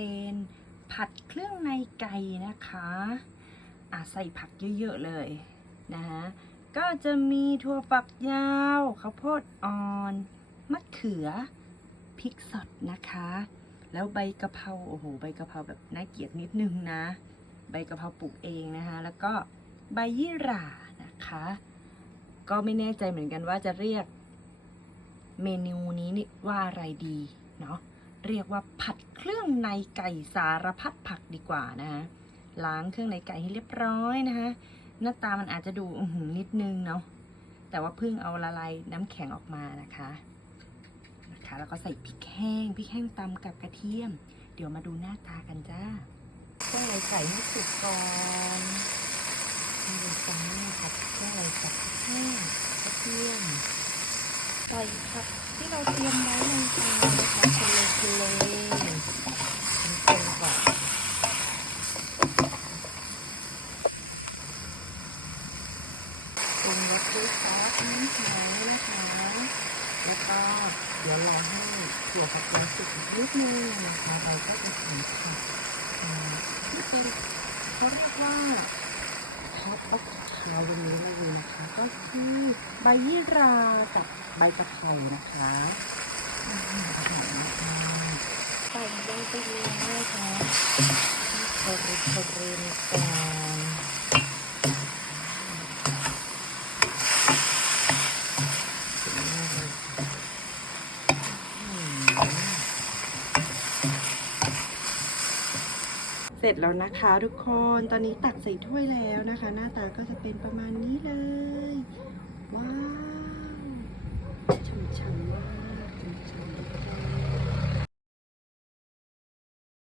เป็นผัดเครื่องในไก่นะคะอะใส่ผักเยอะๆเลยนะคะก็จะมีถั่วฝักยาวข้าวโพดอ่อนมะเขือพริกสดนะคะ แล้วใบกะเพราโอ้โหใบกะเพราแบบน่าเกลียดนิดนึงนะ ใบกะเพราปลูกเองนะคะ แล้วก็ใบยี่หร่านะคะ ก็ไม่แน่ใจเหมือนกันว่าจะเรียกเมนูนี้นี่ว่าอะไรดีเนาะ เรียกว่าผัดเครื่องในไก่สารพัดผักดีกว่านะคะล้างเครื่องในไก่ให้เรียบร้อยนะคะหน้าตามันอาจจะดูอื้อหือนิดนึงเนาะแต่ว่าเพิ่งเอาละลายน้ำแข็งออกมานะคะนะคะ แล้วก็ใส่พริกแห้งพริกแห้งตำกับกระเทียม เดี๋ยวมาดูหน้าตากันจ้าเครื่องในไก่ให้สุกก่อนดูจ้าผัดเครื่องในกับพริกแห้งกระเทียม ใส่ผักที่เราเตรียมไว้ลงไปนะคะทเลทเลเป็นก่อนปรุงรสด้วยซอสน้ำหอยนะคะ แล้วก็เดี๋ยวรอให้ถั่วฝักยาวสุกนิดนึงนะคะเราก็จะใส่ผักที่เป็นเขาเรียกว่า ท็อปออฟคาวตรงนี้เลยนะคะ ก็คือใบยี่รากับใบกะเพรานะคะใส่ลงไปเลยนะคะโคเรโคเรนก่อนกเลยค่ะอืม เสร็จแล้วนะคะทุกคน ตอนนี้ตักใส่ถ้วยแล้วนะคะ หน้าตาก็จะเป็นประมาณนี้เลย